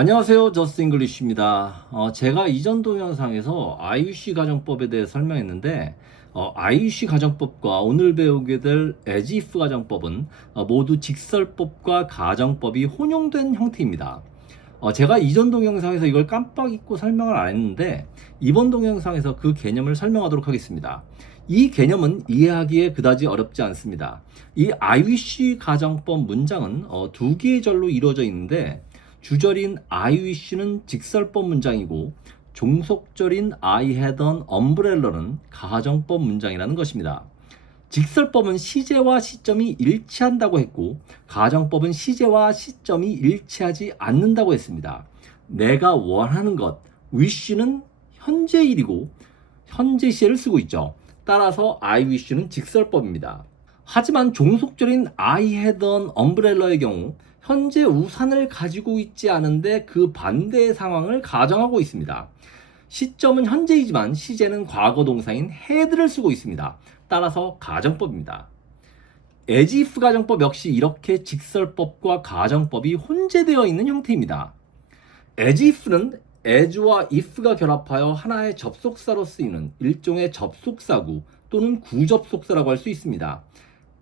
안녕하세요. 저스트 잉글리쉬입니다. 제가 이전 동영상에서 IUC 가정법에 대해 설명했는데 IUC 가정법과 오늘 배우게 될 as if 가정법은 모두 직설법과 가정법이 혼용된 형태입니다. 제가 이전 동영상에서 이걸 깜빡 잊고 설명을 안 했는데 이번 동영상에서 그 개념을 설명하도록 하겠습니다. 이 개념은 이해하기에 그다지 어렵지 않습니다. 이 IUC 가정법 문장은 두 개의 절로 이루어져 있는데 주절인 I wish는 직설법 문장이고 종속절인 I had an umbrella는 가정법 문장이라는 것입니다. 직설법은 시제와 시점이 일치한다고 했고 가정법은 시제와 시점이 일치하지 않는다고 했습니다. 내가 원하는 것, wish는 현재일이고 현재 시제를 쓰고 있죠. 따라서 I wish는 직설법입니다. 하지만 종속절인 I had an umbrella의 경우 현재 우산을 가지고 있지 않은데 그 반대의 상황을 가정하고 있습니다. 시점은 현재이지만 시제는 과거 동사인 had를 쓰고 있습니다. 따라서 가정법입니다. as if 가정법 역시 이렇게 직설법과 가정법이 혼재되어 있는 형태입니다. as if는 as와 if가 결합하여 하나의 접속사로 쓰이는 일종의 접속사구 또는 구접속사라고 할 수 있습니다.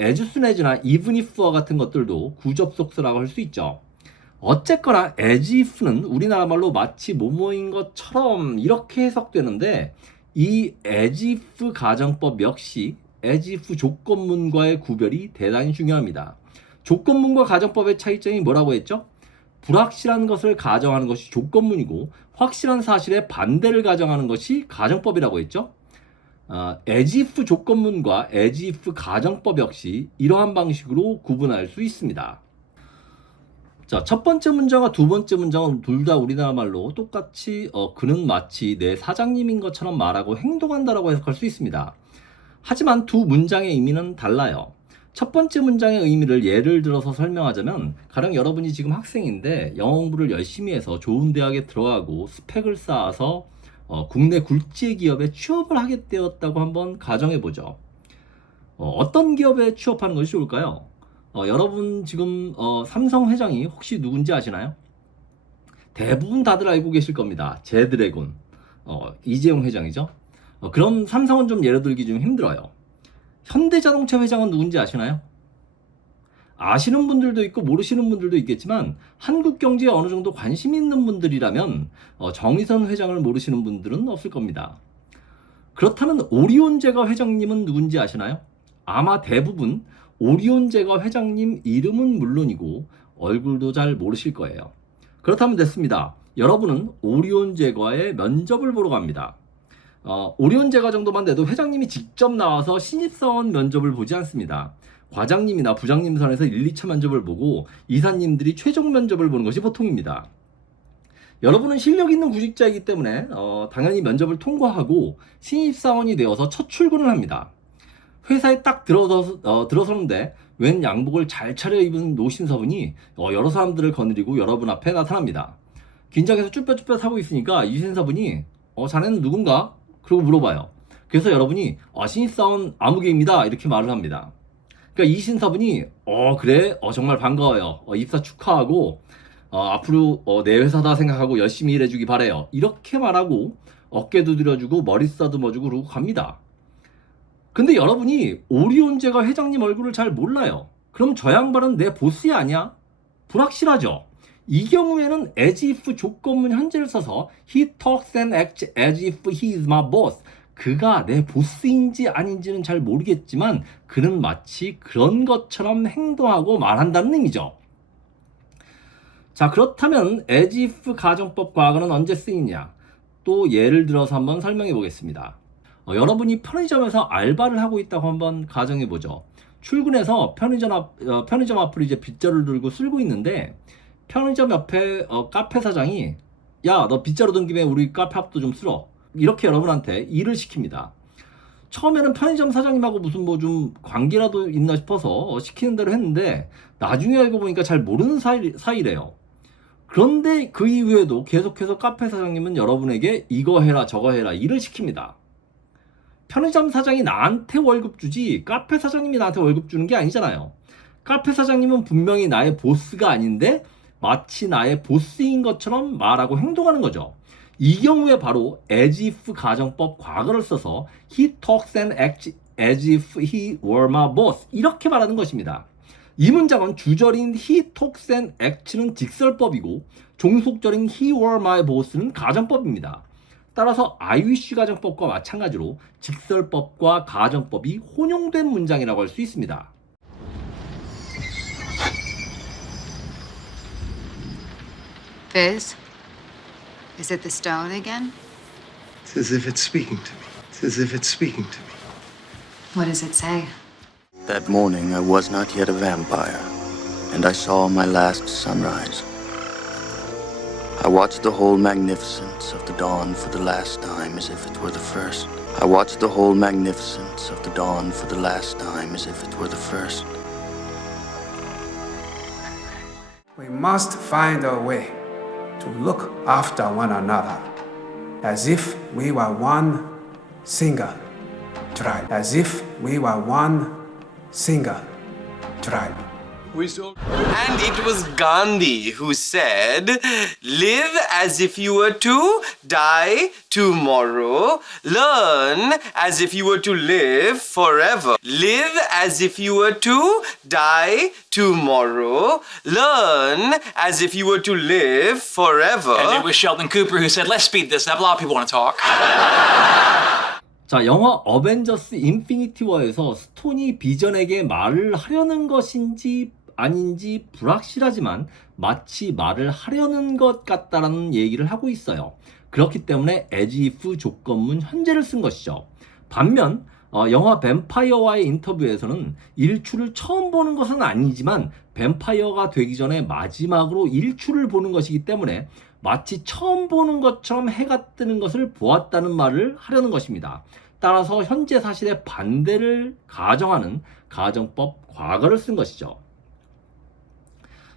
as soon as나 even if와 같은 것들도 구접속사라고 할 수 있죠. 어쨌거나 as if는 우리나라 말로 마치 뭐뭐인 것처럼 이렇게 해석되는데 이 as if 가정법 역시 as if 조건문과의 구별이 대단히 중요합니다. 조건문과 가정법의 차이점이 뭐라고 했죠? 불확실한 것을 가정하는 것이 조건문이고 확실한 사실의 반대를 가정하는 것이 가정법이라고 했죠. as if 조건문과 as if 가정법 역시 이러한 방식으로 구분할 수 있습니다. 자, 첫 번째 문장과 두 번째 문장은 둘 다 우리나라 말로 똑같이 그는 마치 내 사장님인 것처럼 말하고 행동한다라고 해석할 수 있습니다. 하지만 두 문장의 의미는 달라요. 첫 번째 문장의 의미를 예를 들어서 설명하자면 가령 여러분이 지금 학생인데 영어 공부를 열심히 해서 좋은 대학에 들어가고 스펙을 쌓아서 국내 굴지의 기업에 취업을 하게 되었다고 한번 가정해보죠. 어떤 기업에 취업하는 것이 좋을까요? 여러분 지금 삼성 회장이 혹시 누군지 아시나요? 대부분 다들 알고 계실 겁니다. 제드래곤 이재용 회장이죠. 그럼 삼성은 좀 예를 들기 좀 힘들어요. 현대자동차 회장은 누군지 아시나요? 아시는 분들도 있고 모르시는 분들도 있겠지만 한국 경제에 어느 정도 관심 있는 분들이라면 정의선 회장을 모르시는 분들은 없을 겁니다. 그렇다면 오리온 제과 회장님은 누군지 아시나요? 아마 대부분 오리온 제과 회장님 이름은 물론이고 얼굴도 잘 모르실 거예요. 그렇다면 됐습니다. 여러분은 오리온 제과의 면접을 보러 갑니다. 오리온 제과 정도만 돼도 회장님이 직접 나와서 신입사원 면접을 보지 않습니다. 과장님이나 부장님 선에서 1, 2차 면접을 보고 이사님들이 최종 면접을 보는 것이 보통입니다. 여러분은 실력 있는 구직자이기 때문에 당연히 면접을 통과하고 신입사원이 되어서 첫 출근을 합니다. 회사에 딱 들어서는데 웬 양복을 잘 차려입은 노신사분이 여러 사람들을 거느리고 여러분 앞에 나타납니다. 긴장해서 쭈뼛쭈뼛 하고 있으니까 이 신사분이 자네는 누군가? 그러고 물어봐요. 그래서 여러분이 신입사원 아무개입니다 이렇게 말을 합니다. 그러니까 이 신사분이 그래? 정말 반가워요. 입사 축하하고 앞으로 내 회사다 생각하고 열심히 일해주기 바래요. 이렇게 말하고 어깨 두드려주고 머리 쓰다듬어주고 그러고 갑니다. 근데 여러분이 오리온 제과 회장님 얼굴을 잘 몰라요. 그럼 저 양반은 내 보스야 아니야? 불확실하죠. 이 경우에는 as if 조건문 현재를 써서 he talks and acts as if he is my boss. 그가 내 보스인지 아닌지는 잘 모르겠지만 그는 마치 그런 것처럼 행동하고 말한다는 의미죠. 자, 그렇다면 as if 가정법 과거는 언제 쓰이냐? 또 예를 들어서 한번 설명해 보겠습니다. 여러분이 편의점에서 알바를 하고 있다고 한번 가정해 보죠. 출근해서 편의점 앞으로 이제 빗자루를 들고 쓸고 있는데 편의점 옆에 카페 사장이 야, 너 빗자루 든 김에 우리 카페 앞도 좀 쓸어. 이렇게 여러분한테 일을 시킵니다. 처음에는 편의점 사장님하고 무슨 뭐 좀 관계라도 있나 싶어서 시키는 대로 했는데 나중에 알고 보니까 잘 모르는 사이래요. 그런데 그 이후에도 계속해서 카페 사장님은 여러분에게 이거 해라 저거 해라 일을 시킵니다. 편의점 사장이 나한테 월급 주지 카페 사장님이 나한테 월급 주는 게 아니잖아요. 카페 사장님은 분명히 나의 보스가 아닌데 마치 나의 보스인 것처럼 말하고 행동하는 거죠. 이 경우에 바로 as if 가정법 과거를 써서 he talks and acts as if he were my boss 이렇게 말하는 것입니다. 이 문장은 주절인 he talks and acts는 직설법이고 종속절인 he were my boss는 가정법입니다. 따라서 I wish 가정법과 마찬가지로 직설법과 가정법이 혼용된 문장이라고 할 수 있습니다. Fizz? Is it the stone again? It's as if it's speaking to me. It's as if it's speaking to me. What does it say? That morning I was not yet a vampire, and I saw my last sunrise. I watched the whole magnificence of the dawn for the last time as if it were the first. I watched the whole magnificence of the dawn for the last time as if it were the first. We must find a way to look after one another as if we were one single tribe. As if we were one single tribe. And it was Gandhi who said, live as if you were to die tomorrow. Learn as if you were to live forever. Live as if you were to die tomorrow. Learn as if you were to live forever. And it was Sheldon Cooper who said, let's speed this up. A lot of people want to talk. 자, 영화 어벤져스 인피니티 워에서 스톤이 비전에게 말을 하려는 것인지 아닌지 불확실하지만 마치 말을 하려는 것 같다라는 얘기를 하고 있어요. 그렇기 때문에 as if 조건문 현재를 쓴 것이죠. 반면 영화 뱀파이어와의 인터뷰에서는 일출을 처음 보는 것은 아니지만 뱀파이어가 되기 전에 마지막으로 일출을 보는 것이기 때문에 마치 처음 보는 것처럼 해가 뜨는 것을 보았다는 말을 하려는 것입니다. 따라서 현재 사실의 반대를 가정하는 가정법 과거를 쓴 것이죠.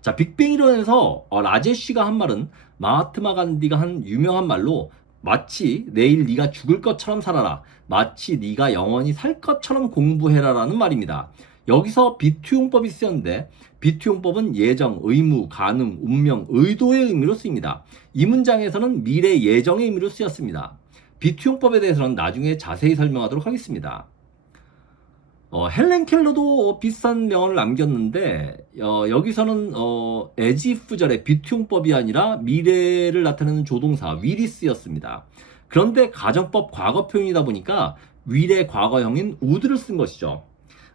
자, 빅뱅 이론에서 라제쉬가 한 말은 마하트마 간디가 한 유명한 말로 마치 내일 네가 죽을 것처럼 살아라. 마치 네가 영원히 살 것처럼 공부해라라는 말입니다. 여기서 비투용법이 쓰였는데 비투용법은 예정, 의무, 가능, 운명, 의도의 의미로 쓰입니다. 이 문장에서는 미래 예정의 의미로 쓰였습니다. 비투용법에 대해서는 나중에 자세히 설명하도록 하겠습니다. 헬렌 켈러도 비슷한 명언을 남겼는데 여기서는 as if 절에 비투용법이 아니라 미래를 나타내는 조동사 will이 쓰였습니다. 그런데 가정법 과거 표현이다 보니까 will의 과거형인 would를 쓴 것이죠.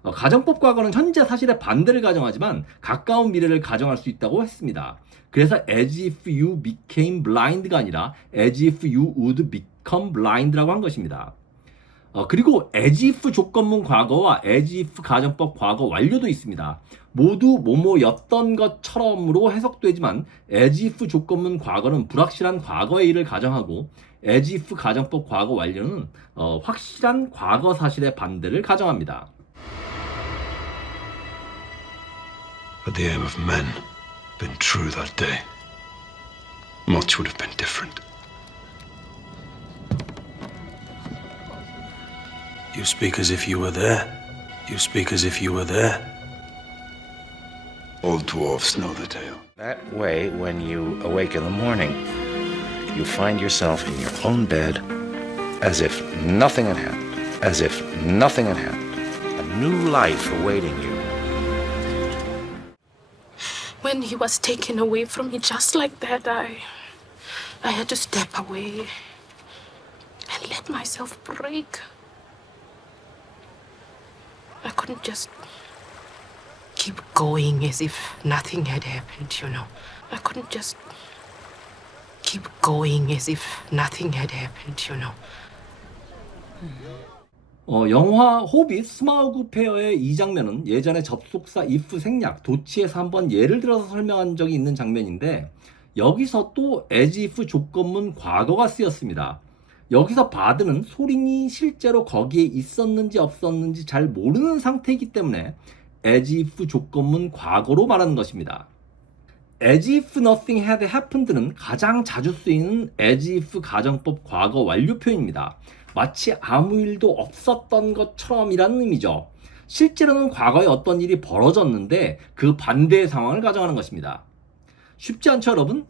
가정법 과거는 현재 사실의 반대를 가정하지만 가까운 미래를 가정할 수 있다고 했습니다. 그래서 as if you became blind가 아니라 as if you would become blind라고 한 것입니다. 그리고 as if 조건문 과거와 as if 가정법 과거 완료도 있습니다. 모두 뭐뭐였던 것처럼으로 해석되지만 as if 조건문 과거는 불확실한 과거의 일을 가정하고 as if 가정법 과거 완료는 확실한 과거 사실의 반대를 가정합니다. Had the aim of men been true that day, much would have been different. You speak as if you were there. You speak as if you were there. Old dwarfs know the tale. That way, when you awake in the morning, you find yourself in your own bed as if nothing had happened. As if nothing had happened. A new life awaiting you. When he was taken away from me just like that, I had to step away and let myself break. I couldn't just keep going as if nothing had happened, you know. I couldn't just keep going as if nothing had happened, you know. 영화 호빗 스마우그 페어의 이 장면은 예전에 접속사 if 생략 도치에서 한번 예를 들어서 설명한 적이 있는 장면인데 여기서 또 as if 조건문 과거가 쓰였습니다. 여기서 바드는 소린이 실제로 거기에 있었는지 없었는지 잘 모르는 상태이기 때문에 as if 조건문 과거로 말하는 것입니다. as if nothing had happened는 가장 자주 쓰이는 as if 가정법 과거 완료 표현입니다. 마치 아무 일도 없었던 것처럼이라는 의미죠. 실제로는 과거에 어떤 일이 벌어졌는데 그 반대의 상황을 가정하는 것입니다. 쉽지 않죠, 여러분?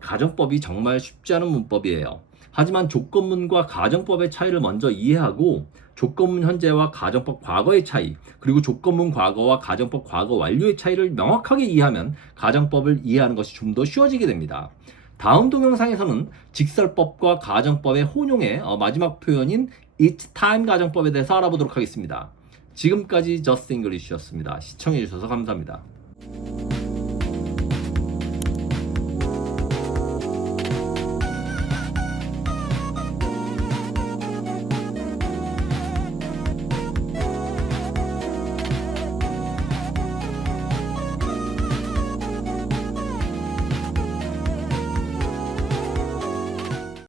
가정법이 정말 쉽지 않은 문법이에요. 하지만 조건문과 가정법의 차이를 먼저 이해하고 조건문 현재와 가정법 과거의 차이, 그리고 조건문 과거와 가정법 과거 완료의 차이를 명확하게 이해하면 가정법을 이해하는 것이 좀 더 쉬워지게 됩니다. 다음 동영상에서는 직설법과 가정법의 혼용의 마지막 표현인 It's time 가정법에 대해서 알아보도록 하겠습니다. 지금까지 Just English였습니다. 시청해주셔서 감사합니다.